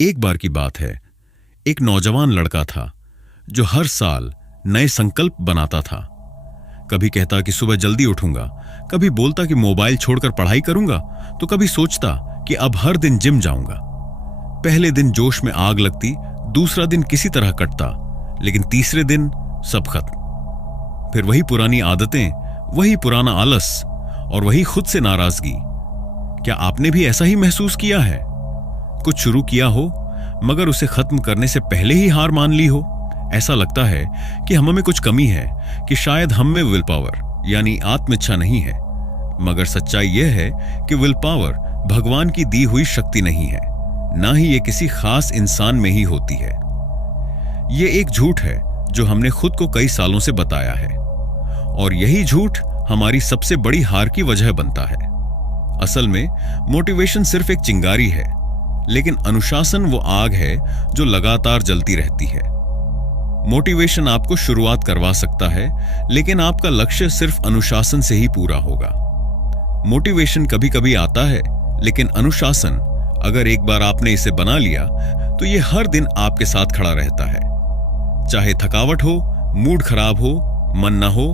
एक बार की बात है, एक नौजवान लड़का था जो हर साल नए संकल्प बनाता था। कभी कहता कि सुबह जल्दी उठूंगा, कभी बोलता कि मोबाइल छोड़कर पढ़ाई करूंगा, तो कभी सोचता कि अब हर दिन जिम जाऊंगा। पहले दिन जोश में आग लगती, दूसरा दिन किसी तरह कटता, लेकिन तीसरे दिन सब खत्म। फिर वही पुरानी आदतें, वही पुराना आलस और वही खुद से नाराजगी। क्या आपने भी ऐसा ही महसूस किया है? कुछ शुरू किया हो मगर उसे खत्म करने से पहले ही हार मान ली हो। ऐसा लगता है कि हम में कुछ कमी है, कि शायद हम में विल पावर यानी आत्मिच्छा नहीं है। मगर सच्चाई यह है कि विल पावर भगवान की दी हुई शक्ति नहीं है, ना ही ये किसी खास इंसान में ही होती है। ये एक झूठ है जो हमने खुद को कई सालों से बताया है, और यही झूठ हमारी सबसे बड़ी हार की वजह बनता है। असल में मोटिवेशन सिर्फ एक चिंगारी है, लेकिन अनुशासन वो आग है जो लगातार जलती रहती है। मोटिवेशन आपको शुरुआत करवा सकता है, लेकिन आपका लक्ष्य सिर्फ अनुशासन से ही पूरा होगा। मोटिवेशन कभी कभी आता है, लेकिन अनुशासन, अगर एक बार आपने इसे बना लिया तो ये हर दिन आपके साथ खड़ा रहता है। चाहे थकावट हो, मूड खराब हो, मन ना हो,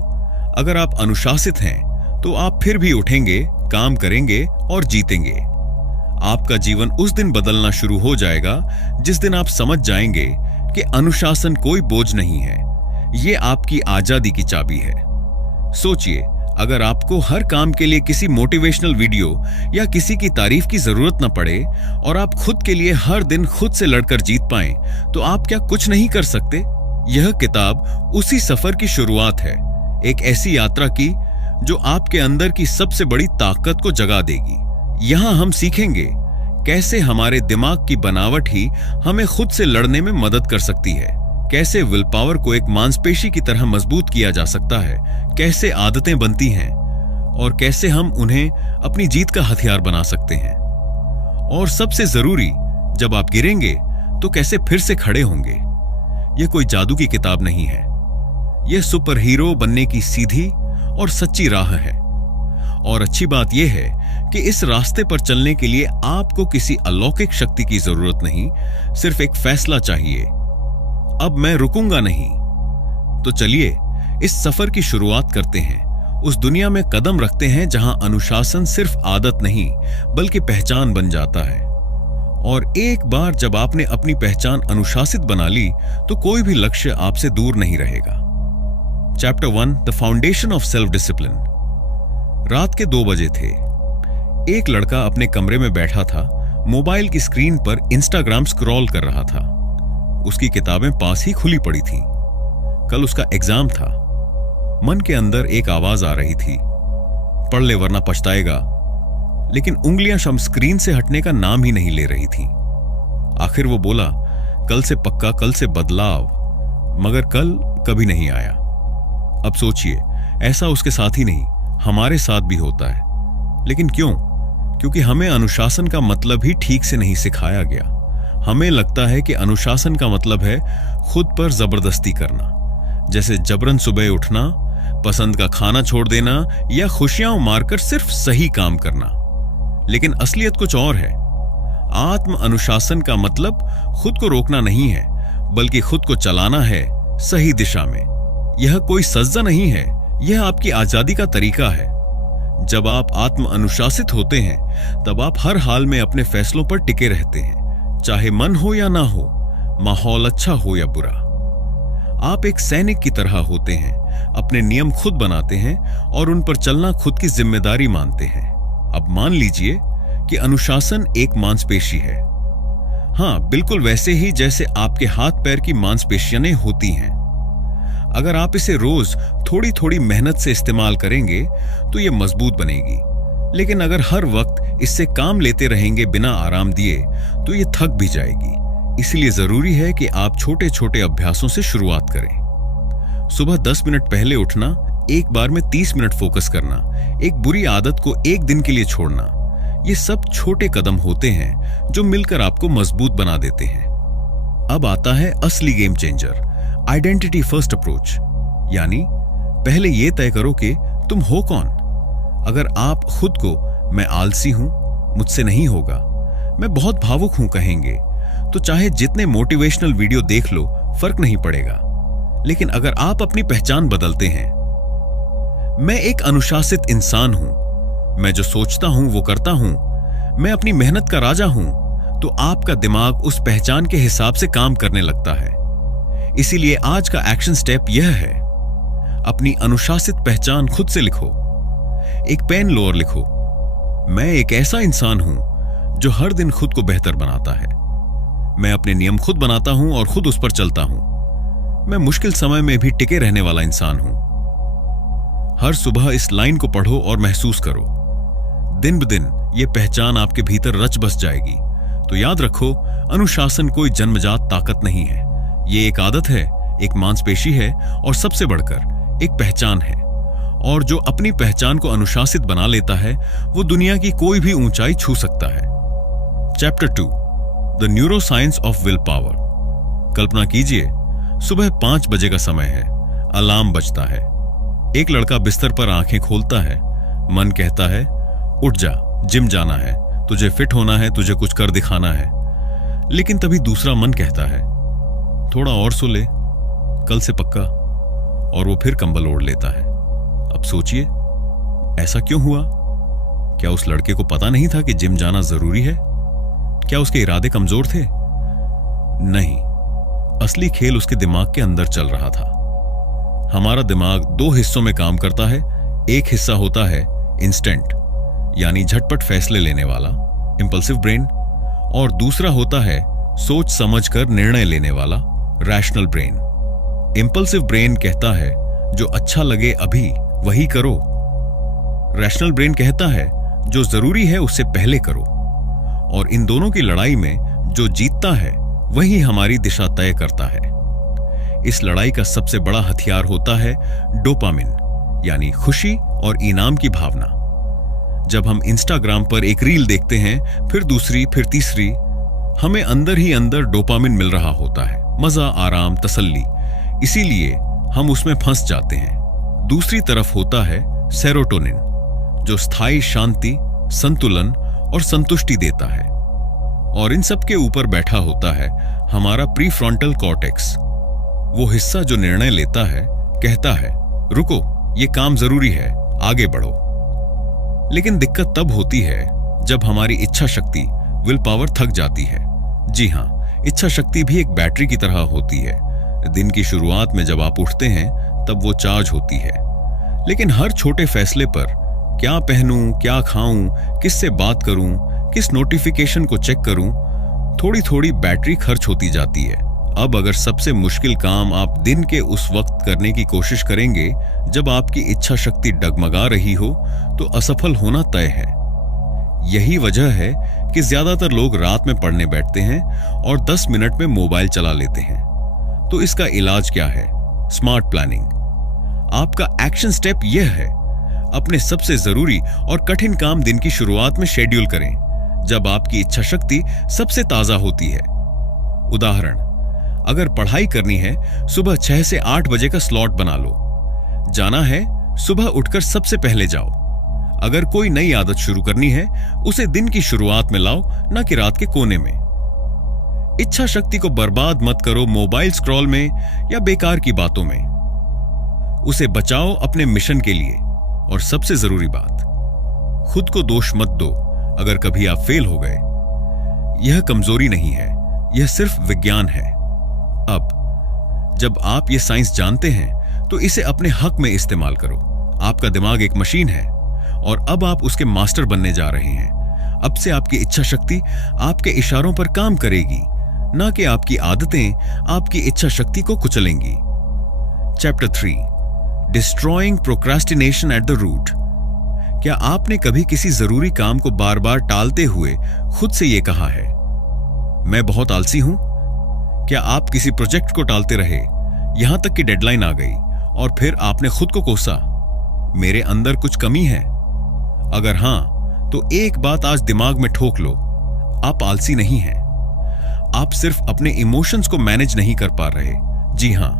अगर आप अनुशासित हैं तो आप फिर भी उठेंगे, काम करेंगे और जीतेंगे। आपका जीवन उस दिन बदलना शुरू हो जाएगा जिस दिन आप समझ जाएंगे कि अनुशासन कोई बोझ नहीं है, ये आपकी आजादी की चाबी है। सोचिए, अगर आपको हर काम के लिए किसी मोटिवेशनल वीडियो या किसी की तारीफ की जरूरत न पड़े और आप खुद के लिए हर दिन खुद से लड़कर जीत पाएं, तो आप क्या कुछ नहीं कर सकते? यह किताब उसी सफर की शुरुआत है, एक ऐसी यात्रा की जो आपके अंदर की सबसे बड़ी ताकत को जगा देगी। यहां हम सीखेंगे कैसे हमारे दिमाग की बनावट ही हमें खुद से लड़ने में मदद कर सकती है, कैसे विल पावर को एक मांसपेशी की तरह मजबूत किया जा सकता है, कैसे आदतें बनती हैं और कैसे हम उन्हें अपनी जीत का हथियार बना सकते हैं। और सबसे जरूरी, जब आप गिरेंगे तो कैसे फिर से खड़े होंगे। यह कोई जादू की किताब नहीं है, यह सुपर हीरो बनने की सीधी और सच्ची राह है। और अच्छी बात यह है कि इस रास्ते पर चलने के लिए आपको किसी अलौकिक शक्ति की जरूरत नहीं, सिर्फ एक फैसला चाहिए, अब मैं रुकूंगा नहीं। तो चलिए इस सफर की शुरुआत करते हैं, उस दुनिया में कदम रखते हैं जहां अनुशासन सिर्फ आदत नहीं बल्कि पहचान बन जाता है। और एक बार जब आपने अपनी पहचान अनुशासित बना ली तो कोई भी लक्ष्य आपसे दूर नहीं रहेगा। Chapter 1, the foundation of self discipline. रात के 2 बजे थे। एक लड़का अपने कमरे में बैठा था, मोबाइल की स्क्रीन पर इंस्टाग्राम स्क्रॉल कर रहा था। उसकी किताबें पास ही खुली पड़ी थीं। कल उसका एग्जाम था। मन के अंदर एक आवाज आ रही थी, पढ़ ले वरना पछताएगा, लेकिन उंगलियां शम स्क्रीन से हटने का नाम ही नहीं ले रही थीं। आखिर वो बोला, कल से पक्का, कल से बदलाव, मगर कल कभी नहीं आया। अब सोचिए, ऐसा उसके साथ ही नहीं, हमारे साथ भी होता है। लेकिन क्यों? क्योंकि हमें अनुशासन का मतलब ही ठीक से नहीं सिखाया गया। हमें लगता है कि अनुशासन का मतलब है खुद पर जबरदस्ती करना, जैसे जबरन सुबह उठना, पसंद का खाना छोड़ देना या खुशियां मारकर सिर्फ सही काम करना। लेकिन असलियत कुछ और है। आत्म अनुशासन का मतलब खुद को रोकना नहीं है, बल्कि खुद को चलाना है सही दिशा में। यह कोई सज्जा नहीं है, यह आपकी आजादी का तरीका है। जब आप आत्म अनुशासित होते हैं तब आप हर हाल में अपने फैसलों पर टिके रहते हैं, चाहे मन हो या ना हो, माहौल अच्छा हो या बुरा। आप एक सैनिक की तरह होते हैं, अपने नियम खुद बनाते हैं और उन पर चलना खुद की जिम्मेदारी मानते हैं। अब मान लीजिए कि अनुशासन एक मांसपेशी है। हां, बिल्कुल वैसे ही जैसे आपके हाथ पैर की मांसपेशियां होती हैं। अगर आप इसे रोज थोड़ी थोड़ी मेहनत से इस्तेमाल करेंगे तो ये मजबूत बनेगी, लेकिन अगर हर वक्त इससे काम लेते रहेंगे बिना आराम दिए तो ये थक भी जाएगी। इसलिए जरूरी है कि आप छोटे छोटे अभ्यासों से शुरुआत करें। सुबह 10 मिनट पहले उठना, एक बार में 30 मिनट फोकस करना, एक बुरी आदत को एक दिन के लिए छोड़ना, ये सब छोटे कदम होते हैं जो मिलकर आपको मजबूत बना देते हैं। अब आता है असली game changer, identity first approach. यानी पहले यह तय करो कि तुम हो कौन। अगर आप खुद को मैं आलसी हूं, मुझसे नहीं होगा, मैं बहुत भावुक हूं कहेंगे, तो चाहे जितने मोटिवेशनल वीडियो देख लो फर्क नहीं पड़ेगा। लेकिन अगर आप अपनी पहचान बदलते हैं, मैं एक अनुशासित इंसान हूं, मैं जो सोचता हूं वो करता हूं, मैं अपनी मेहनत का राजा हूं, तो आपका दिमाग उस पहचान के हिसाब से काम करने लगता है। इसीलिए आज का एक्शन स्टेप यह है, अपनी अनुशासित पहचान खुद से लिखो। एक पेन लो और लिखो, मैं एक ऐसा इंसान हूं जो हर दिन खुद को बेहतर बनाता है। मैं अपने नियम खुद बनाता हूं और खुद उस पर चलता हूं। मैं मुश्किल समय में भी टिके रहने वाला इंसान हूं। हर सुबह इस लाइन को पढ़ो और महसूस करो। दिन ब दिन यह पहचान आपके भीतर रच बस जाएगी। तो याद रखो, अनुशासन कोई जन्मजात ताकत नहीं है, ये एक आदत है, एक मांसपेशी है और सबसे बढ़कर एक पहचान है। और जो अपनी पहचान को अनुशासित बना लेता है वो दुनिया की कोई भी ऊंचाई छू सकता है। Chapter 2, the neuroscience of will power. कल्पना कीजिए, सुबह 5 बजे का समय है, अलार्म बजता है। एक लड़का बिस्तर पर आंखें खोलता है। मन कहता है, उठ जा, जिम जाना है, तुझे फिट होना है, तुझे कुछ कर दिखाना है। लेकिन तभी दूसरा मन कहता है, थोड़ा और सो ले, कल से पक्का। और वो फिर कंबल ओढ़ लेता है। अब सोचिए, ऐसा क्यों हुआ? क्या उस लड़के को पता नहीं था कि जिम जाना जरूरी है? क्या उसके इरादे कमजोर थे? नहीं, असली खेल उसके दिमाग के अंदर चल रहा था। हमारा दिमाग 2 हिस्सों में काम करता है। एक हिस्सा होता है इंस्टेंट, यानी झटपट फैसले लेने वाला, इंपल्सिव ब्रेन, और दूसरा होता है सोच समझकर निर्णय लेने वाला, रैशनल ब्रेन। इंपल्सिव ब्रेन कहता है जो अच्छा लगे अभी वही करो। रैशनल ब्रेन कहता है जो जरूरी है उससे पहले करो। और इन दोनों की लड़ाई में जो जीतता है वही हमारी दिशा तय करता है। इस लड़ाई का सबसे बड़ा हथियार होता है डोपामिन, यानी खुशी और इनाम की भावना। जब हम इंस्टाग्राम पर एक रील देखते हैं, फिर दूसरी, फिर तीसरी, हमें अंदर ही अंदर डोपामिन मिल रहा होता है, मजा, आराम, तसल्ली। इसीलिए हम उसमें फंस जाते हैं। दूसरी तरफ होता है सेरोटोनिन, जो स्थायी शांति, संतुलन और संतुष्टि देता है। और इन सब के ऊपर बैठा होता है हमारा प्रीफ्रंटल कॉर्टेक्स, वो हिस्सा जो निर्णय लेता है, कहता है रुको, ये काम जरूरी है, आगे बढ़ो। लेकिन दिक्कत तब होती है जब हमारी इच्छा शक्ति, विल पावर, थक जाती है। जी हां, इच्छा शक्ति भी एक बैटरी की तरह होती है। दिन की शुरुआत में जब आप उठते हैं तब वो चार्ज होती है। लेकिन हर छोटे फैसले पर, क्या पहनूं, क्या खाऊं, किससे बात करूं, किस नोटिफिकेशन को चेक करूं, थोड़ी थोड़ी बैटरी खर्च होती जाती है। अब अगर सबसे मुश्किल काम आप दिन के उस वक्त करने की कोशिश करेंगे जब आपकी इच्छा शक्ति डगमगा रही हो, तो असफल होना तय है। यही वजह है कि ज्यादातर लोग रात में पढ़ने बैठते हैं और 10 मिनट में मोबाइल चला लेते हैं। तो इसका इलाज क्या है? Smart planning. आपका एक्शन स्टेप यह है, अपने सबसे जरूरी और कठिन काम दिन की शुरुआत में शेड्यूल करें, जब आपकी इच्छा शक्ति सबसे ताजा होती है। उदाहरण, अगर पढ़ाई करनी है, सुबह 6 से 8 बजे का स्लॉट बना लो। जाना है, सुबह उठकर सबसे पहले जाओ। अगर कोई नई आदत शुरू करनी है, उसे दिन की शुरुआत में लाओ, न कि रात के कोने में। इच्छा शक्ति को बर्बाद मत करो मोबाइल स्क्रॉल में या बेकार की बातों में। उसे बचाओ अपने मिशन के लिए। और सबसे जरूरी बात, खुद को दोष मत दो अगर कभी आप फेल हो गए। यह कमजोरी नहीं है, यह सिर्फ विज्ञान है। अब जब आप ये साइंस जानते हैं तो इसे अपने हक में इस्तेमाल करो। आपका दिमाग एक मशीन है और अब आप उसके मास्टर बनने जा रहे हैं। अब से आपकी इच्छा शक्ति आपके इशारों पर काम करेगी, ना कि आपकी आदतें आपकी इच्छा शक्ति को कुचलेंगी। Chapter 3, destroying procrastination at the root. क्या आपने कभी किसी जरूरी काम को बार बार टालते हुए खुद से यह कहा है, मैं बहुत आलसी हूं? क्या आप किसी प्रोजेक्ट को टालते रहे यहां तक कि डेडलाइन आ गई और फिर आपने खुद को कोसा, मेरे अंदर कुछ कमी है? अगर हां, तो एक बात आज दिमाग में ठोक लो, आप आलसी नहीं हैं। आप सिर्फ अपने इमोशंस को मैनेज नहीं कर पा रहे। जी हां,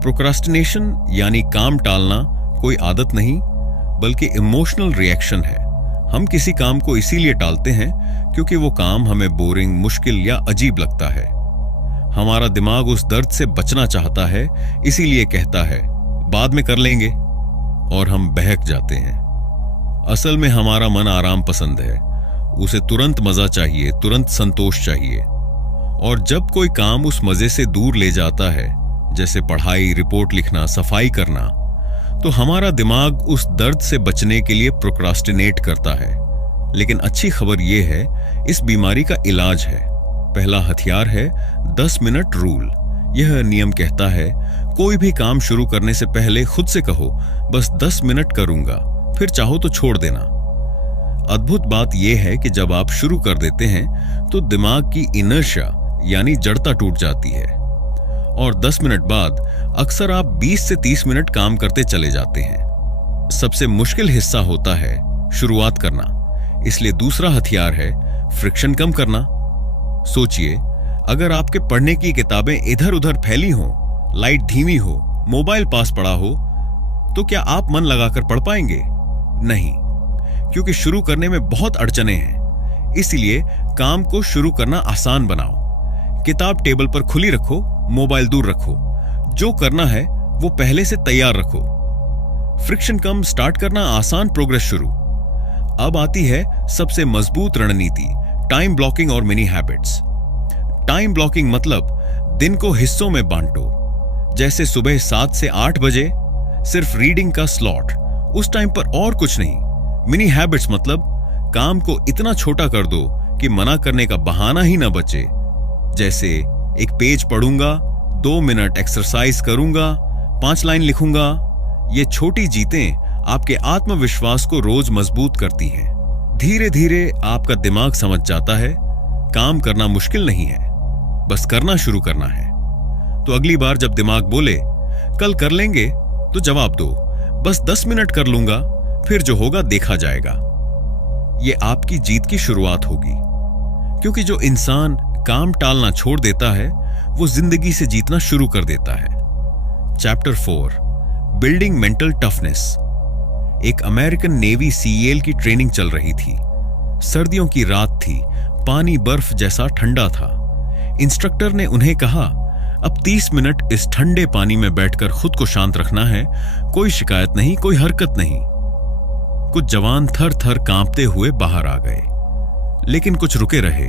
प्रोक्रास्टिनेशन यानी काम टालना कोई आदत नहीं, बल्कि इमोशनल रिएक्शन है। हम किसी काम को इसीलिए टालते हैं क्योंकि वो काम हमें बोरिंग, मुश्किल या अजीब लगता है। हमारा दिमाग उस दर्द से बचना चाहता है, इसीलिए कहता है बाद में कर लेंगे, और हम बहक जाते हैं। असल में हमारा मन आराम पसंद है, उसे तुरंत मजा चाहिए, तुरंत संतोष चाहिए। और जब कोई काम उस मजे से दूर ले जाता है, जैसे पढ़ाई, रिपोर्ट लिखना, सफाई करना, तो हमारा दिमाग उस दर्द से बचने के लिए प्रोक्रास्टिनेट करता है। लेकिन अच्छी खबर यह है, इस बीमारी का इलाज है। पहला हथियार है 10 मिनट रूल। यह नियम कहता है कोई भी काम शुरू करने से पहले खुद से कहो बस 10 मिनट करूंगा, फिर चाहो तो छोड़ देना। अद्भुत बात यह है कि जब आप शुरू कर देते हैं तो दिमाग की इनर्शिया यानी जड़ता टूट जाती है, और 10 मिनट बाद अक्सर आप 20 से 30 मिनट काम करते चले जाते हैं। सबसे मुश्किल हिस्सा होता है शुरुआत करना, इसलिए दूसरा हथियार है फ्रिक्शन कम करना। सोचिए, अगर आपके पढ़ने की किताबें इधर उधर फैली हों, लाइट धीमी हो, मोबाइल पास पड़ा हो, तो क्या आप मन लगाकर पढ़ पाएंगे? नहीं, क्योंकि शुरू करने में बहुत अड़चने हैं। इसलिए काम को शुरू करना आसान बनाओ। किताब टेबल पर खुली रखो, मोबाइल दूर रखो, जो करना है वो पहले से तैयार रखो। फ्रिक्शन कम, स्टार्ट करना आसान, प्रोग्रेस शुरू। अब आती है सबसे मजबूत रणनीति, टाइम ब्लॉकिंग और मिनी हैबिट्स। टाइम ब्लॉकिंग मतलब दिन को हिस्सों में बांटो। जैसे सुबह 7 से 8 बजे सिर्फ रीडिंग का स्लॉट, उस टाइम पर और कुछ नहीं। मिनी हैबिट्स मतलब काम को इतना छोटा कर दो कि मना करने का बहाना ही ना बचे। जैसे एक पेज पढ़ूंगा, 2 मिनट एक्सरसाइज करूंगा, 5 लाइन लिखूंगा। ये छोटी जीतें आपके आत्मविश्वास को रोज मजबूत करती हैं। धीरे धीरे आपका दिमाग समझ जाता है काम करना मुश्किल नहीं है, बस करना शुरू करना है। तो अगली बार जब दिमाग बोले कल कर लेंगे, तो जवाब दो बस 10 मिनट कर लूंगा, फिर जो होगा देखा जाएगा। ये आपकी जीत की शुरुआत होगी, क्योंकि जो इंसान काम टालना छोड़ देता है वो जिंदगी से जीतना शुरू कर देता है। Chapter 4, building mental toughness. एक अमेरिकन नेवी सीएल की ट्रेनिंग चल रही थी। सर्दियों की रात थी, पानी बर्फ जैसा ठंडा था। इंस्ट्रक्टर ने उन्हें कहा, अब 30 मिनट इस ठंडे पानी में बैठकर खुद को शांत रखना है। कोई शिकायत नहीं, कोई हरकत नहीं। कुछ जवान थर थर कांपते हुए बाहर आ गए, लेकिन कुछ रुके रहे,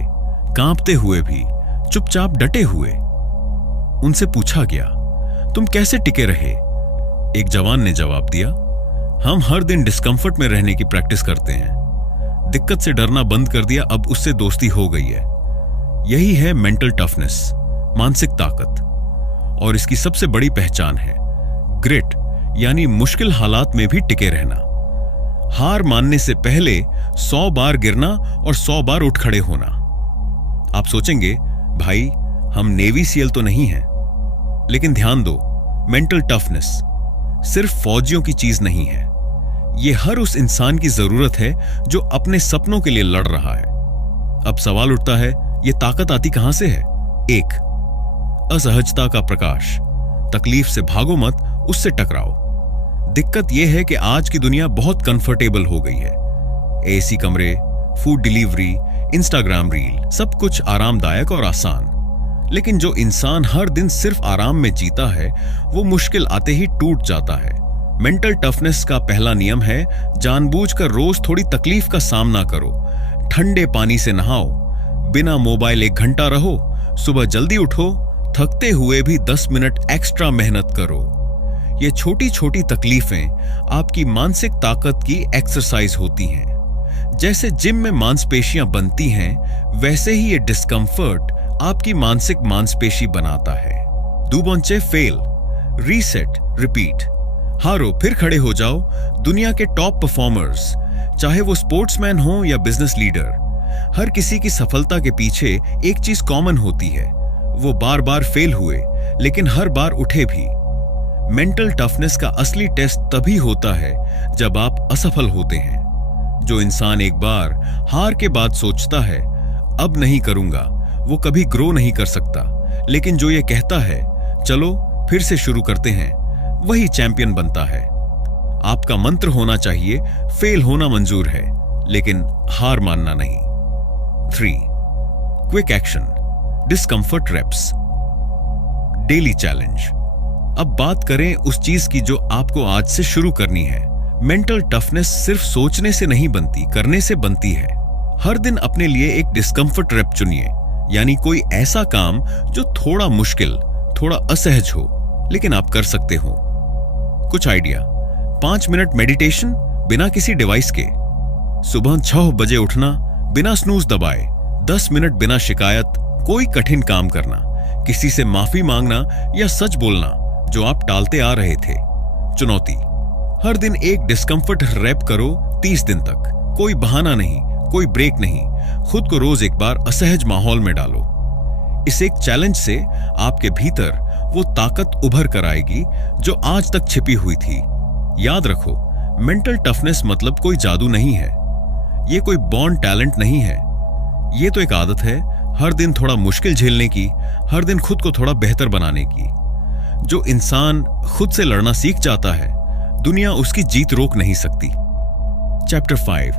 कांपते हुए भी, चुपचाप डटे हुए। उनसे पूछा गया, तुम कैसे टिके रहे? एक जवान ने जवाब दिया, हम हर दिन डिस्कंफर्ट में रहने की प्रैक्टिस करते हैं। दिक्कत से डरना बंद कर दिया, अब उससे दोस्ती हो गई है। यही है मेंटल टफनेस, मानसिक ताकत। और इसकी सबसे बड़ी पहचान है ग्रिट, यानी मुश्किल हालात में भी टिके रहना। हार मानने से पहले 100 बार गिरना और 100 बार उठ खड़े होना। आप सोचेंगे, भाई हम नेवी सीएल तो नहीं हैं। लेकिन ध्यान दो, मेंटल टफनेस सिर्फ फौजियों की चीज नहीं है। ये हर उस इंसान की जरूरत है जो अपने सपनों के लिए लड़ रहा है। अब सवाल उठता है, ये ताकत आती कहां से है? एक, असहजता का प्रकाश। तकलीफ से भागो मत, उससे टकराओ। दिक्कत यह है कि आज की दुनिया बहुत कंफर्टेबल हो गई है। एसी कमरे, फूड डिलीवरी, इंस्टाग्राम रील, सब कुछ आरामदायक और आसान। लेकिन जो इंसान हर दिन सिर्फ आराम में जीता है, वो मुश्किल आते ही टूट जाता है। मेंटल टफनेस का पहला नियम है, जानबूझकर रोज थोड़ी तकलीफ का सामना करो। ठंडे पानी से नहाओ, बिना मोबाइल 1 घंटा रहो, सुबह जल्दी उठो, थकते हुए भी 10 मिनट एक्स्ट्रा मेहनत करो। ये छोटी छोटी तकलीफें आपकी मानसिक ताकत की एक्सरसाइज होती हैं। जैसे जिम में मांसपेशियां बनती हैं, वैसे ही ये डिस्कंफर्ट आपकी मानसिक मांसपेशी बनाता है। दूबोंचे फेल, रीसेट, रिपीट। हारो फिर खड़े हो जाओ। दुनिया के टॉप परफॉर्मर्स, चाहे वो स्पोर्ट्समैन हो या बिजनेस लीडर, हर किसी की सफलता के पीछे एक चीज कॉमन होती है, वो बार बार फेल हुए लेकिन हर बार उठे भी। मेंटल टफनेस का असली टेस्ट तभी होता है जब आप असफल होते हैं। जो इंसान एक बार हार के बाद सोचता है अब नहीं करूंगा, वो कभी ग्रो नहीं कर सकता। लेकिन जो ये कहता है चलो फिर से शुरू करते हैं, वही चैंपियन बनता है। आपका मंत्र होना चाहिए, फेल होना मंजूर है, लेकिन हार मानना नहीं। 3. Quick action, discomfort reps, daily challenge. अब बात करें उस चीज की जो आपको आज से शुरू करनी है। मेंटल टफनेस सिर्फ सोचने से नहीं बनती, करने से बनती है। हर दिन अपने लिए एक डिस्कंफर्ट रेप चुनिए, यानी कोई ऐसा काम जो थोड़ा मुश्किल, थोड़ा असहज हो, लेकिन आप कर सकते हो। कुछ आइडिया: 5 मिनट मेडिटेशन बिना किसी डिवाइस के, सुबह 6 बजे उठना बिना स्नूज दबाए, 10 मिनट बिना शिकायत कोई कठिन काम करना, किसी से माफी मांगना या सच बोलना जो आप टालते आ रहे थे। चुनौती: हर दिन एक डिस्कंफर्ट रैप करो 30 दिन तक। कोई बहाना नहीं, कोई ब्रेक नहीं, खुद को रोज एक बार असहज माहौल में डालो। इस एक चैलेंज से आपके भीतर वो ताकत उभर कर आएगी जो आज तक छिपी हुई थी। याद रखो, मेंटल टफनेस मतलब कोई जादू नहीं है, ये कोई बॉर्न टैलेंट नहीं है। ये तो एक आदत है, हर दिन थोड़ा मुश्किल झेलने की, हर दिन खुद को थोड़ा बेहतर बनाने की। जो इंसान खुद से लड़ना सीख जाता है, दुनिया उसकी जीत रोक नहीं सकती। Chapter 5,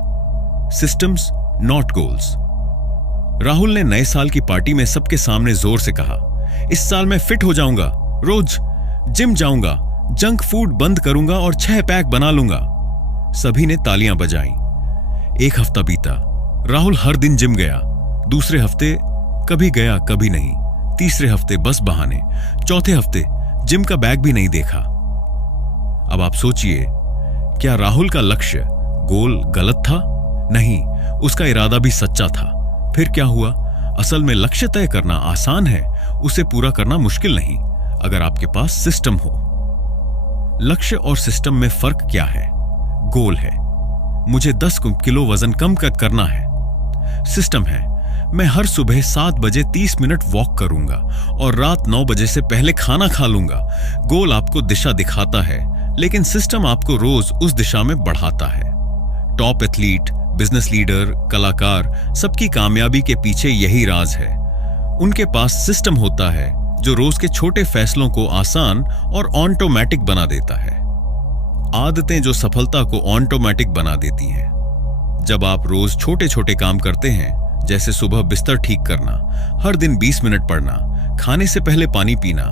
systems not goals. Rahul ने नए साल की पार्टी में सबके सामने जोर से कहा, इस साल मैं फिट हो जाऊंगा, रोज जिम जाऊंगा, जंक फूड बंद करूंगा और 6 पैक बना लूंगा। सभी ने तालियां बजाईं। एक हफ्ता बीता, राहुल हर दिन जिम गया। दूसरे हफ्ते कभी गया कभी नहीं, तीसरे हफ्ते बस बहाने, चौथे हफ्ते जिम का बैग भी नहीं देखा। अब आप सोचिए, क्या राहुल का लक्ष्य, गोल गलत था? नहीं, उसका इरादा भी सच्चा था। फिर क्या हुआ? असल में लक्ष्य तय करना आसान है, उसे पूरा करना मुश्किल नहीं, अगर आपके पास सिस्टम हो। लक्ष्य और सिस्टम में फर्क क्या है? गोल है, मुझे 10 किलो वजन कम करना है। सिस्टम है, मैं हर सुबह 7 बजे 30 मिनट वॉक करूंगा और रात 9 बजे से पहले खाना खा लूंगा। गोल आपको दिशा दिखाता है, लेकिन सिस्टम आपको रोज उस दिशा में बढ़ाता है। टॉप एथलीट, बिजनेस लीडर, कलाकार, सबकी कामयाबी के पीछे यही राज है। उनके पास सिस्टम होता है जो रोज के छोटे फैसलों को आसान और ऑटोमेटिक बना देता है। आदतें जो सफलता को ऑटोमेटिक बना देती हैं। जब आप रोज छोटे छोटे काम करते हैं, जैसे सुबह बिस्तर ठीक करना, हर दिन 20 मिनट पढ़ना, खाने से पहले पानी पीना,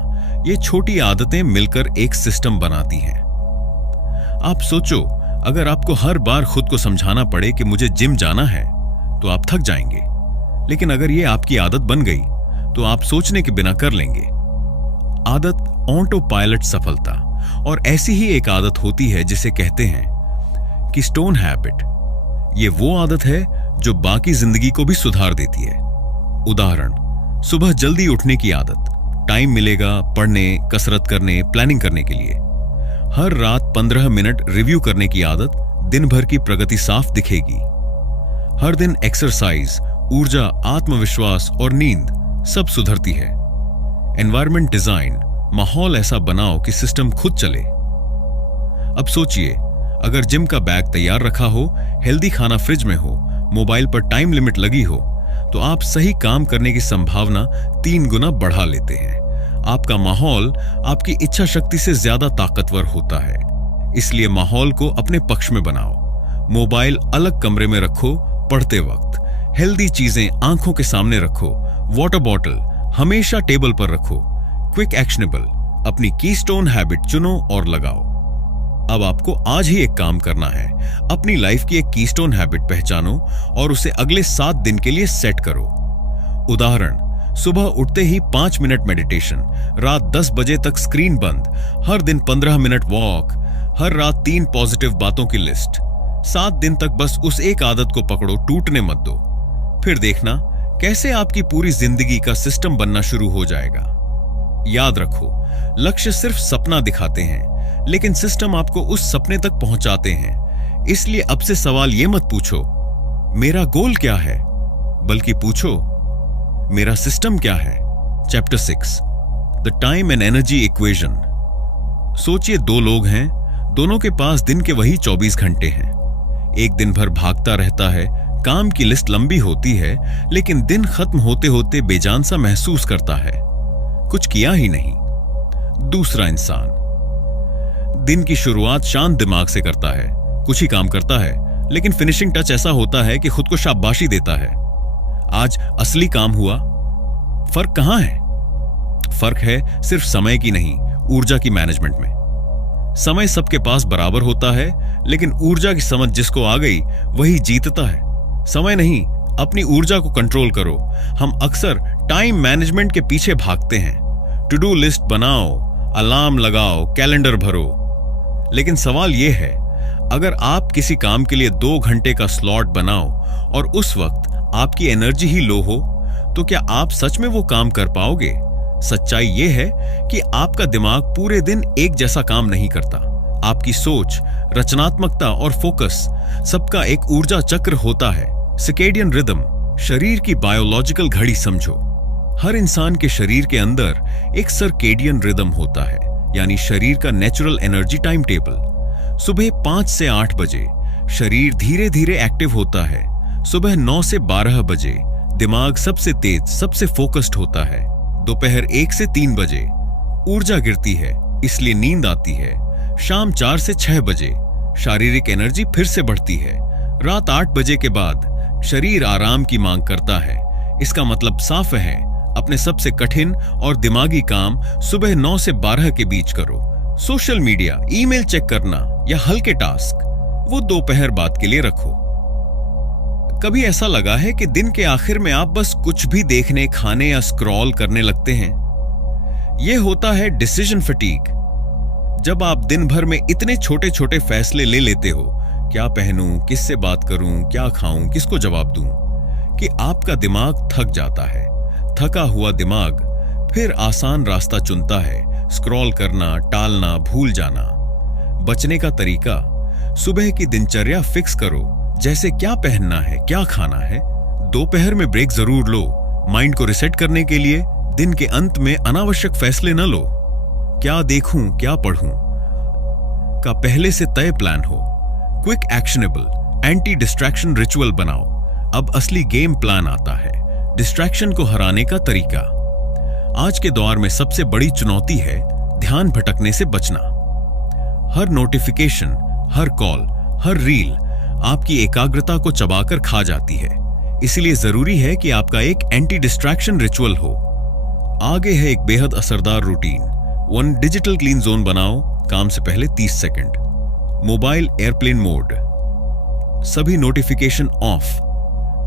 ये छोटी आदतें मिलकर एक सिस्टम बनाती हैं। आप सोचो, अगर आपको हर बार खुद को समझाना पड़े कि मुझे जिम जाना है, तो आप थक जाएंगे। लेकिन अगर ये आपकी आदत बन गई, तो आप सोचने के बिना कर लेंगे। आदत ऑटो पायलट सफलता। और ऐसी ही एक आदत होती है जिसे कहते हैं कि स्टोन हैबिट। ये वो आदत है जो बाकी जिंदगी को भी सुधार देती है। उदाहरण, सुबह जल्दी उठने की आदत। टाइम मिलेगा पढ़ने, कसरत करने, प्लानिंग करने के लिए। हर रात 15 मिनट रिव्यू करने की आदत, दिन भर की प्रगति साफ दिखेगी। हर दिन एक्सरसाइज, ऊर्जा, आत्मविश्वास और नींद सब सुधरती है। एनवायरनमेंट डिजाइन, माहौल ऐसा बनाओ कि सिस्टम खुद चले। अब सोचिए, अगर जिम का बैग तैयार रखा हो, हेल्दी खाना फ्रिज में हो, मोबाइल पर टाइम लिमिट लगी हो, तो आप सही काम करने की संभावना 3 गुना बढ़ा लेते हैं। आपका माहौल आपकी इच्छा शक्ति से ज्यादा ताकतवर होता है। इसलिए माहौल को अपने पक्ष में बनाओ। मोबाइल अलग कमरे में रखो पढ़ते वक्त। हेल्दी चीजें आंखों के सामने रखो। वाटर बॉटल हमेशा टेबल पर रखो। क्विक एक्शनेबल, अपनी कीस्टोन हैबिट चुनो और लगाओ। अब आपको आज ही एक काम करना है। अपनी लाइफ की एक कीस्टोन हैबिट पहचानो और उसे अगले 7 दिन के लिए सेट करो। उदाहरण, सुबह उठते ही 5 मिनट मेडिटेशन, रात 10 बजे तक स्क्रीन बंद, हर दिन 15 मिनट वॉक, हर रात 3 पॉजिटिव बातों की लिस्ट। 7 दिन तक बस उस एक आदत को पकड़ो, टूटने मत दो। फिर देखना कैसे आपकी पूरी जिंदगी का सिस्टम बनना शुरू हो जाएगा। याद रखो, लक्ष्य सिर्फ सपना दिखाते हैं, लेकिन सिस्टम आपको उस सपने तक पहुंचाते हैं। इसलिए अब से सवाल ये मत पूछो मेरा गोल क्या है, बल्कि पूछो मेरा सिस्टम क्या है। Chapter 6, the time and energy equation. सोचिए, 2 लोग हैं, दोनों के पास दिन के वही 24 घंटे हैं। एक दिन भर भागता रहता है, काम की लिस्ट लंबी होती है, लेकिन दिन खत्म होते होते बेजान सा महसूस करता है, कुछ किया ही नहीं। दूसरा इंसान दिन की शुरुआत शांत दिमाग से करता है, कुछ ही काम करता है, लेकिन फिनिशिंग टच ऐसा होता है कि खुद को शाबाशी देता है। आज असली काम हुआ। फर्क कहां है? फर्क है सिर्फ समय की नहीं, ऊर्जा की मैनेजमेंट में। समय सबके पास बराबर होता है, लेकिन ऊर्जा की समझ जिसको आ गई वही जीतता है। समय नहीं, अपनी ऊर्जा को कंट्रोल करो। हम अक्सर टाइम मैनेजमेंट के पीछे भागते हैं। टू डू लिस्ट बनाओ, अलार्म लगाओ, कैलेंडर भरो। लेकिन सवाल यह है, अगर आप किसी काम के लिए 2 घंटे का स्लॉट बनाओ और उस वक्त आपकी एनर्जी ही लो हो, तो क्या आप सच में वो काम कर पाओगे? सच्चाई यह है कि आपका दिमाग पूरे दिन एक जैसा काम नहीं करता। आपकी सोच, रचनात्मकता और फोकस सबका एक ऊर्जा चक्र होता है, सर्केडियन रिदम। शरीर की बायोलॉजिकल घड़ी समझो। हर इंसान के शरीर के अंदर एक सर्केडियन रिदम होता है, यानी शरीर का नेचुरल एनर्जी टाइम टेबल। सुबह 5 से 8 बजे शरीर धीरे धीरे एक्टिव होता है। सुबह 9 से 12 बजे दिमाग सबसे तेज, सबसे फोकस्ड होता है। दोपहर 1 से 3 बजे ऊर्जा गिरती है, इसलिए नींद आती है। शाम 4 से 6 बजे शारीरिक एनर्जी फिर से बढ़ती है। रात 8 बजे के बाद शरीर आराम की मांग करता है। इसका मतलब साफ है, अपने सबसे कठिन और दिमागी काम सुबह 9 से 12 के बीच करो। सोशल मीडिया, ईमेल चेक करना या हल्के टास्क वो दोपहर बाद के लिए रखो। कभी ऐसा लगा है कि दिन के आखिर में आप बस कुछ भी देखने, खाने या स्क्रॉल करने लगते हैं? यह होता है डिसीजन फटीग। जब आप दिन भर में इतने छोटे छोटे फैसले ले लेते हो, क्या पहनूं, किससे बात करूं, क्या खाऊं, किसको जवाब दूं, कि आपका दिमाग थक जाता है। थका हुआ दिमाग फिर आसान रास्ता चुनता है, स्क्रॉल करना, टालना, भूल जाना। बचने का तरीका, सुबह की दिनचर्या फिक्स करो, जैसे क्या पहनना है, क्या खाना है। दोपहर में ब्रेक जरूर लो, माइंड को रिसेट करने के लिए। दिन के अंत में अनावश्यक फैसले न लो। क्या देखूं, क्या पढ़ूं का पहले से तय प्लान हो। Quick actionable anti distraction ritual बनाओ। अब असली गेम प्लान आता है, डिस्ट्रैक्शन को हराने का तरीका। आज के दौर में सबसे बड़ी चुनौती है ध्यान भटकने से बचना। हर नोटिफिकेशन, हर कॉल, हर रील आपकी एकाग्रता को चबाकर खा जाती है। इसलिए जरूरी है कि आपका एक एंटी डिस्ट्रैक्शन रिचुअल हो। आगे है एक बेहद असरदार रूटीन। 1 डिजिटल क्लीन जोन बनाओ। काम से पहले 30 सेकंड। मोबाइल एयरप्लेन मोड, सभी नोटिफिकेशन ऑफ।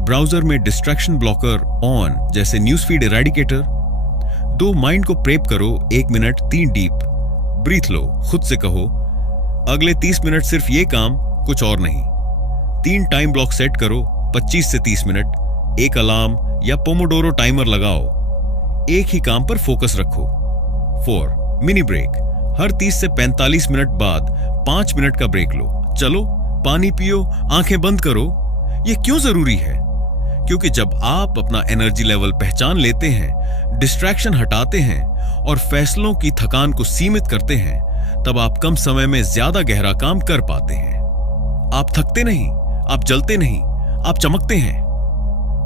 ब्राउजर में डिस्ट्रैक्शन ब्लॉकर ऑन, जैसे न्यूज फीड इरेडिकेटर। 2 माइंड को प्रेप करो। 1 मिनट 3 डीप ब्रीथ लो। खुद से कहो, अगले 30 मिनट सिर्फ ये काम, कुछ और नहीं। 3 टाइम ब्लॉक सेट करो, 25 से 30 मिनट। 1 अलार्म या पोमोडोरो टाइमर लगाओ। एक ही काम पर फोकस रखो। 4 मिनी ब्रेक, हर 30 से 45 मिनट बाद 5 मिनट का ब्रेक लो। चलो, पानी पियो, आंखें बंद करो। यह क्यों जरूरी है? क्योंकि जब आप अपना एनर्जी लेवल पहचान लेते हैं, डिस्ट्रैक्शन हटाते हैं और फैसलों की थकान को सीमित करते हैं, तब आप कम समय में ज्यादा गहरा काम कर पाते हैं। आप थकते नहीं, आप जलते नहीं, आप चमकते हैं।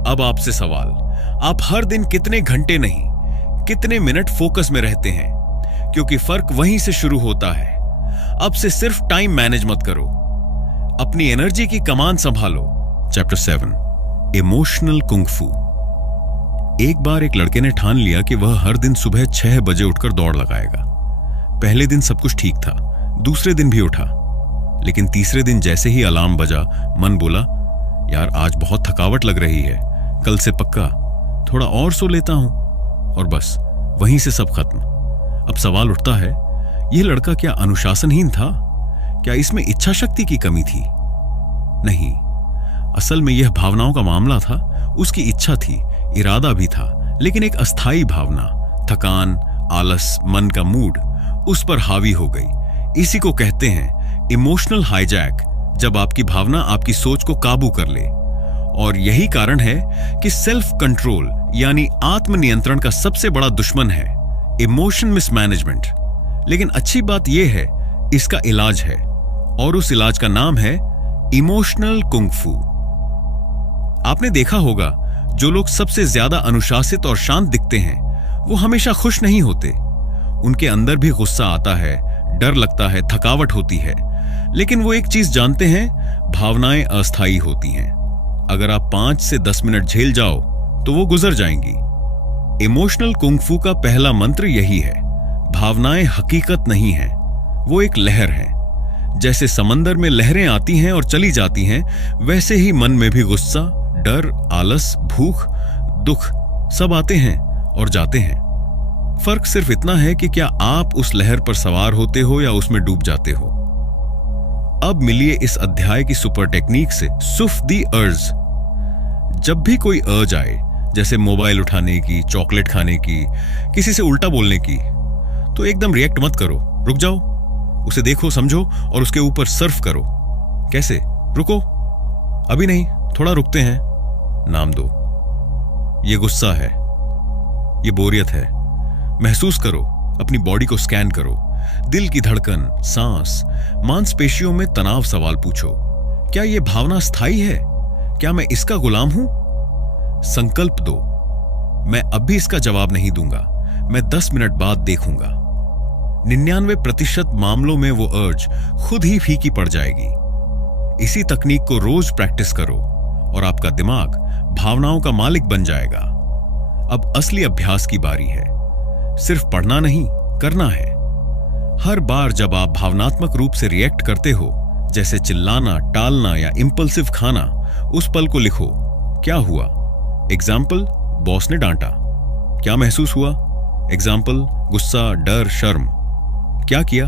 अब आपसे सवाल, आप हर दिन कितने घंटे नहीं, कितने मिनट फोकस में रहते हैं? क्योंकि फर्क वहीं से शुरू होता है। अब से सिर्फ टाइम मैनेज मत करो, अपनी एनर्जी की कमान संभालो। Chapter 7, emotional kung fu. एक बार एक लड़के ने ठान लिया कि वह हर दिन सुबह 6 बजे उठकर दौड़ लगाएगा। पहले दिन सब कुछ ठीक था, दूसरे दिन भी उठा, लेकिन तीसरे दिन जैसे ही अलार्म बजा, मन बोला, यार आज बहुत थकावट लग रही है, कल से पक्का थोड़ा और सो लेता हूं। और बस वहीं से सब खत्म। अब सवाल उठता है, यह लड़का क्या अनुशासनहीन था? क्या इसमें इच्छा शक्ति की कमी थी? नहीं, असल में यह भावनाओं का मामला था। उसकी इच्छा थी, इरादा भी था, लेकिन एक अस्थायी भावना, थकान, आलस, मन का मूड उस पर हावी हो गई। इसी को कहते हैं इमोशनल हाईजैक, जब आपकी भावना आपकी सोच को काबू कर ले। और यही कारण है कि सेल्फ कंट्रोल यानी आत्मनियंत्रण का सबसे बड़ा दुश्मन है इमोशन मिसमैनेजमेंट। लेकिन अच्छी बात यह है, इसका इलाज है, और उस इलाज का नाम है इमोशनल कुंग-फू। आपने देखा होगा, जो लोग सबसे ज्यादा अनुशासित और शांत दिखते हैं, वो हमेशा खुश नहीं होते। उनके अंदर भी गुस्सा आता है, डर लगता है, थकावट होती है, लेकिन वो एक चीज जानते हैं, भावनाएं अस्थायी होती हैं। अगर आप 5 से 10 मिनट झेल जाओ तो वो गुजर जाएंगी। इमोशनल कुंग-फू का पहला मंत्र यही है, भावनाएं हकीकत नहीं हैं, वो एक लहर है। जैसे समंदर में लहरें आती हैं और चली जाती हैं, वैसे ही मन में भी गुस्सा, डर, आलस, भूख, दुख सब आते हैं और जाते हैं। फर्क सिर्फ इतना है कि क्या आप उस लहर पर सवार होते हो या उसमें डूब जाते हो। अब मिलिए इस अध्याय की सुपर टेक्निक से, सुफ दी अर्ज। जब भी कोई अर्ज आए, जैसे मोबाइल उठाने की, चॉकलेट खाने की, किसी से उल्टा बोलने की, तो एकदम रिएक्ट मत करो, रुक जाओ, उसे देखो, समझो और उसके ऊपर सर्फ करो। कैसे? रुको, अभी नहीं, थोड़ा रुकते हैं, नाम दो। ये गुस्सा है, ये बोरियत है। महसूस करो, अपनी बॉडी को स्कैन करो, दिल की धड़कन, सांस, मांसपेशियों में तनाव। सवाल पूछो, क्या यह भावना स्थायी है? क्या मैं इसका गुलाम हूं? संकल्प दो, मैं अब भी इसका जवाब नहीं दूंगा, मैं 10 मिनट बाद देखूंगा। 99% मामलों में वो अर्ज खुद ही फीकी पड़ जाएगी। इसी तकनीक को रोज प्रैक्टिस करो और आपका दिमाग भावनाओं का मालिक बन जाएगा। अब असली अभ्यास की बारी है। सिर्फ पढ़ना नहीं, करना है। हर बार जब आप भावनात्मक रूप से रिएक्ट करते हो, जैसे चिल्लाना, टालना या इंपल्सिव खाना, उस पल को लिखो। क्या हुआ? एग्जाम्पल, बॉस ने डांटा। क्या महसूस हुआ? एग्जाम्पल, गुस्सा, डर, शर्म। क्या किया?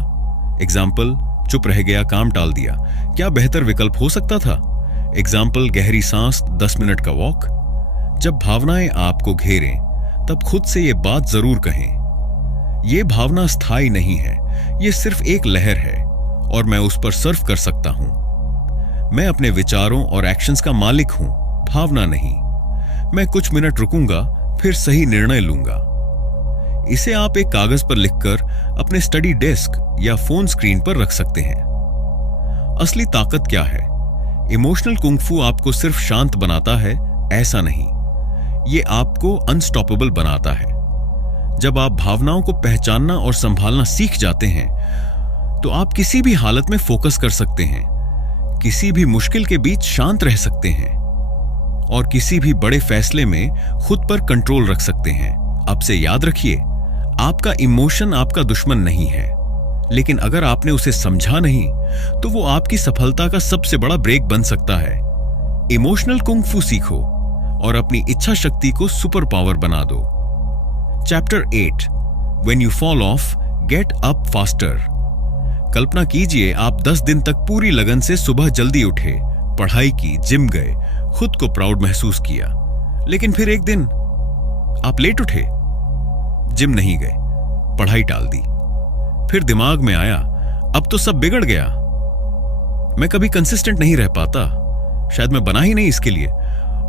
एग्जाम्पल, चुप रह गया, काम टाल दिया। क्या बेहतर विकल्प हो सकता था? एग्जाम्पल, गहरी सांस, 10 मिनट का वॉक। जब भावनाएं आपको घेरें, तब खुद से ये बात जरूर कहें, ये भावना स्थायी नहीं है, ये सिर्फ एक लहर है और मैं उस पर सर्फ कर सकता हूं। मैं अपने विचारों और एक्शंस का मालिक हूं, भावना नहीं। मैं कुछ मिनट रुकूंगा, फिर सही निर्णय लूंगा। इसे आप एक कागज पर लिखकर अपने स्टडी डेस्क या फोन स्क्रीन पर रख सकते हैं। असली ताकत क्या है? इमोशनल कुंग-फू आपको सिर्फ शांत बनाता है, ऐसा नहीं, ये आपको अनस्टॉपेबल बनाता है। जब आप भावनाओं को पहचानना और संभालना सीख जाते हैं, तो आप किसी भी हालत में फोकस कर सकते हैं, किसी भी मुश्किल के बीच शांत रह सकते हैं और किसी भी बड़े फैसले में खुद पर कंट्रोल रख सकते हैं। अब से याद रखिए, आपका इमोशन आपका दुश्मन नहीं है, लेकिन अगर आपने उसे समझा नहीं, तो वो आपकी सफलता का सबसे बड़ा ब्रेक बन सकता है। इमोशनल कुंग-फू सीखो और अपनी इच्छा शक्ति को सुपर पावर बना दो। Chapter 8, when you fall off, get up faster. कल्पना कीजिए, आप 10 दिन तक पूरी लगन से सुबह जल्दी उठे, पढ़ाई की, जिम गए, खुद को प्राउड महसूस किया। लेकिन फिर एक दिन आप लेट उठे, जिम नहीं गए, पढ़ाई टाल दी। फिर दिमाग में आया, अब तो सब बिगड़ गया, मैं कभी कंसिस्टेंट नहीं रह पाता, शायद मैं बना ही नहीं इसके लिए।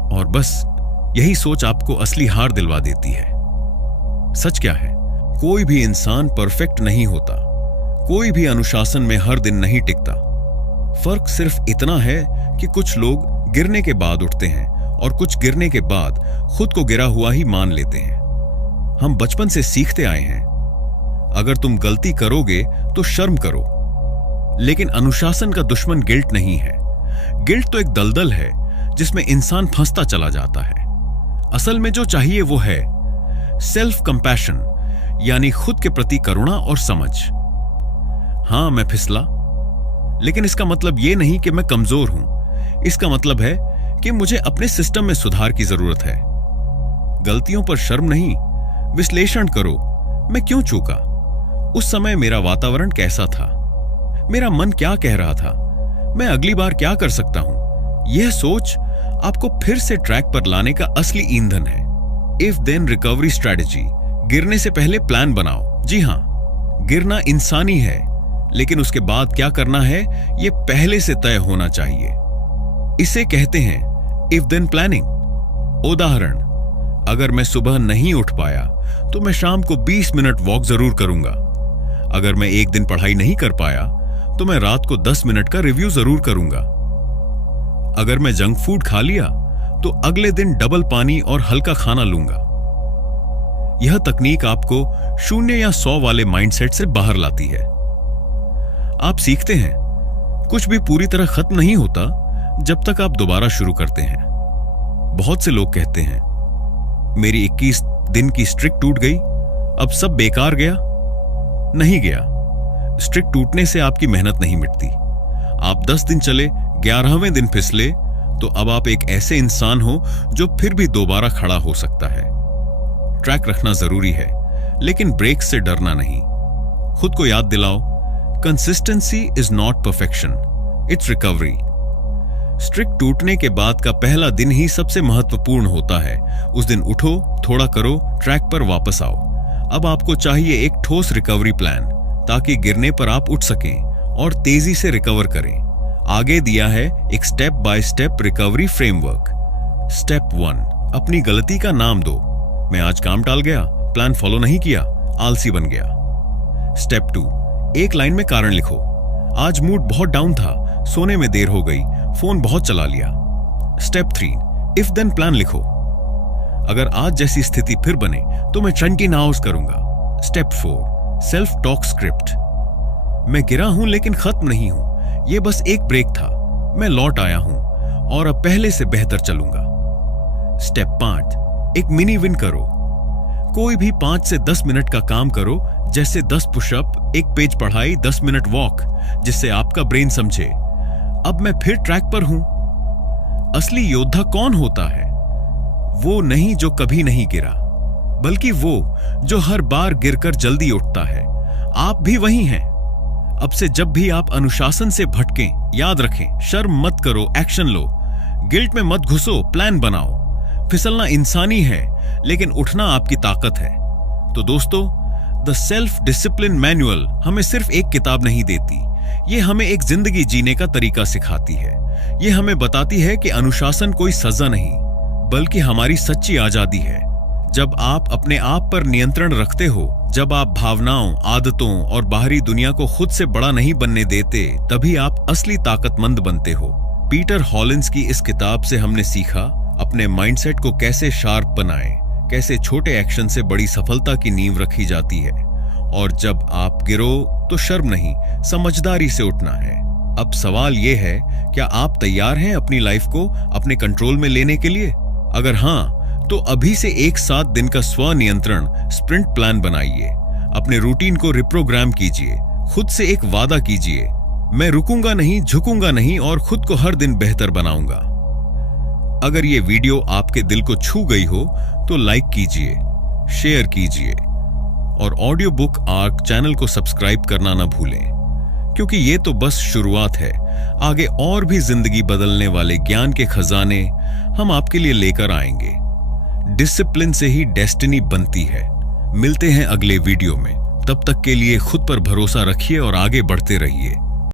और बस यही सोच आपको असली हार दिलवा देती है। सच क्या है? कोई भी इंसान परफेक्ट नहीं होता, कोई भी अनुशासन में हर दिन नहीं टिकता। फर्क सिर्फ इतना है कि कुछ लोग गिरने के बाद उठते हैं और कुछ गिरने के बाद खुद को गिरा हुआ ही मान लेते हैं। हम बचपन से सीखते आए हैं, अगर तुम गलती करोगे तो शर्म करो। लेकिन अनुशासन का दुश्मन गिल्ट नहीं है। गिल्ट तो एक दलदल है जिसमें इंसान फंसता चला जाता है। असल में जो चाहिए वो है सेल्फ कंपैशन, यानी खुद के प्रति करुणा और समझ। हां, मैं फिसला, लेकिन इसका मतलब यह नहीं कि मैं कमजोर हूं। इसका मतलब है कि मुझे अपने सिस्टम में सुधार की जरूरत है। गलतियों पर शर्म नहीं, विश्लेषण करो, मैं क्यों चूका? उस समय मेरा वातावरण कैसा था? मेरा मन क्या कह रहा था? मैं अगली बार क्या कर सकता हूं? यह सोच आपको फिर से ट्रैक पर लाने का असली ईंधन है। If then recovery strategy. गिरने से पहले प्लान बनाओ। जी हां, गिरना इंसानी है, लेकिन उसके बाद क्या करना है यह पहले से तय होना चाहिए। इसे कहते हैं इफ देन प्लानिंग। उदाहरण, अगर मैं सुबह नहीं उठ पाया तो मैं शाम को 20 मिनट वॉक जरूर करूंगा। अगर मैं एक दिन पढ़ाई नहीं कर पाया तो मैं रात को 10 मिनट का रिव्यू जरूर करूंगा। अगर मैं जंक फूड खा लिया तो अगले दिन डबल पानी और हल्का खाना लूंगा। यह तकनीक आपको 0 या 100 वाले माइंडसेट से बाहर लाती है। आप सीखते हैं कुछ भी पूरी तरह खत्म नहीं होता जब तक आप दोबारा शुरू करते हैं। बहुत से लोग कहते हैं मेरी 21 दिन की स्ट्रिक टूट गई, अब सब बेकार गया। नहीं गया। स्ट्रिक टूटने से आपकी मेहनत नहीं मिटती। आप 10 दिन चले, 11वें दिन फिसले तो अब आप एक ऐसे इंसान हो जो फिर भी दोबारा खड़ा हो सकता है। ट्रैक रखना जरूरी है, लेकिन ब्रेक से डरना नहीं। खुद को याद दिलाओ, consistency is not perfection, it's recovery. Streak टूटने के बाद का पहला दिन ही सबसे महत्वपूर्ण होता है। उस दिन उठो, थोड़ा करो, ट्रैक पर वापस आओ। अब आपको चाहिए एक ठोस रिकवरी प्लान, ताकि गिरने पर आप उठ सकें और तेजी से रिकवर करें। आगे दिया है एक step by step recovery framework. Step 1, अपनी गलती का नाम दो। मैं आज काम टाल गया, प्लान फॉलो नहीं किया, आलसी बन गया। स्टेप 2, एक लाइन में कारण लिखो। आज मूड बहुत डाउन था, सोने में देर हो गई, फोन बहुत चला लिया। स्टेप 3, इफ देन प्लान लिखो। अगर आज जैसी स्थिति फिर बने तो मैं 20 आवर्स करूंगा। Step 4, self talk script. मैं गिरा हूं लेकिन खत्म नहीं हूं, यह बस एक ब्रेक था, मैं लौट आया हूं और अब पहले से बेहतर चलूंगा। स्टेप 5, एक मिनी विन करो। कोई भी 5 से 10 मिनट का काम करो, जैसे 10 पुशअप, एक पेज पढ़ाई, 10 मिनट वॉक, जिससे आपका ब्रेन समझे अब मैं फिर ट्रैक पर हूं। असली योद्धा कौन होता है? वो नहीं जो कभी नहीं गिरा, बल्कि वो जो हर बार गिरकर जल्दी उठता है। आप भी वही हैं। अब से जब भी आप अनुशासन से भटकें, याद रखें, शर्म मत करो, एक्शन लो। गिल्ट में मत घुसो, प्लान बनाओ। फिसलना इंसानी है, लेकिन उठना आपकी ताकत है। तो दोस्तों, द सेल्फ डिसिप्लिन मैनुअल हमें सिर्फ एक किताब नहीं देती, ये हमें एक जिंदगी जीने का तरीका सिखाती है। ये हमें बताती है कि अनुशासन कोई सजा नहीं, बल्कि हमारी सच्ची आजादी है। जब आप अपने आप पर नियंत्रण रखते हो, जब आप भावनाओं, आदतों और बाहरी दुनिया को खुद से बड़ा नहीं बनने देते, तभी आप असली ताकतमंद बनते हो। पीटर हॉलिंस की इस किताब से हमने सीखा अपने माइंडसेट को कैसे शार्प बनाएं, कैसे छोटे एक्शन से बड़ी सफलता की नींव रखी जाती है। और जब आप गिरो तो शर्म नहीं, समझदारी से उठना है। अब सवाल यह है, क्या आप तैयार हैं अपनी लाइफ को अपने कंट्रोल में लेने के लिए? अगर हां, तो अभी से एक 7 दिन का स्व नियंत्रण स्प्रिंट प्लान बनाइए। अपने रूटीन को रिप्रोग्राम कीजिए। खुद से एक वादा कीजिए, मैं रुकूंगा नहीं, झुकूंगा नहीं और खुद को हर दिन बेहतर बनाऊंगा। अगर ये वीडियो आपके दिल को छू गई हो तो लाइक कीजिए, शेयर कीजिए और ऑडियो बुक आर्क चैनल को सब्सक्राइब करना ना भूलें, क्योंकि ये तो बस शुरुआत है। आगे और भी जिंदगी बदलने वाले ज्ञान के खजाने हम आपके लिए लेकर आएंगे। डिसिप्लिन से ही डेस्टिनी बनती है। मिलते हैं अगले वीडियो में। तब तक के लिए खुद पर भरोसा रखिए और आगे बढ़ते रहिए।